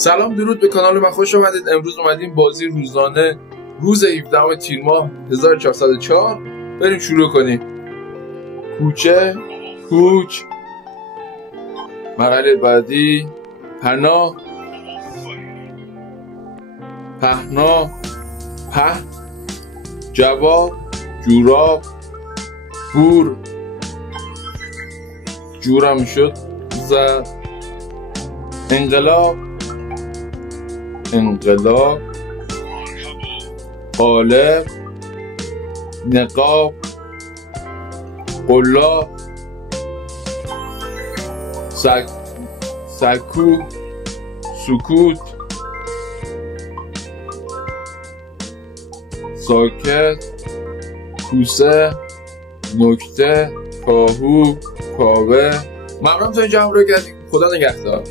سلام درود به کانال من، خوش آمدید. امروز اومدیم بازی روزانه روز 17 تیر ماه 1404 بریم شروع کنیم. کوچه کوچ، مرحله بعدی پناه پهنا پهن جواب جوراب گور جورم شد زد انقلاب انقلاب قالب نقاب قلاب سکو سکوت ساکت کوسه نکته کاهو کاوه. ممنون تا اینجا همراهی کردید. خدا نگهدار.